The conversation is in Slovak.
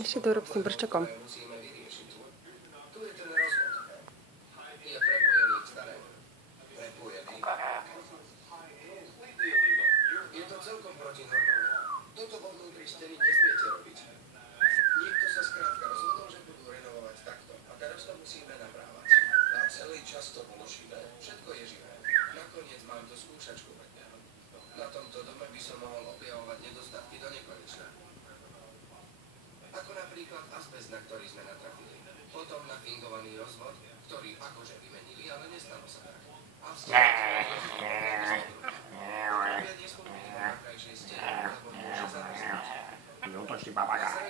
Ešte to urob s tým brščakom. Musíme vyriešiť. Tu je ten rozvod. Je prepojený k starému. Prepojený. Je to celkom proti normálu. Toto vo vnútri steny nesmiete robiť. Niekto sa skrátka rozhodol, že budú renovovať takto. A teraz to musíme naprávať. A celý čas to bušíme. Všetko je živé. Nakoniec mám tu skúšačku vrťa. Na tomto dome by som mohol objavovať nedostatky do nekonečna. Ako napríklad azbest, na ktorý sme natrafili. Potom na fingovaný rozvod, ktorý akože vymenili, ale nestalo sa tak. A Útočný papagaj.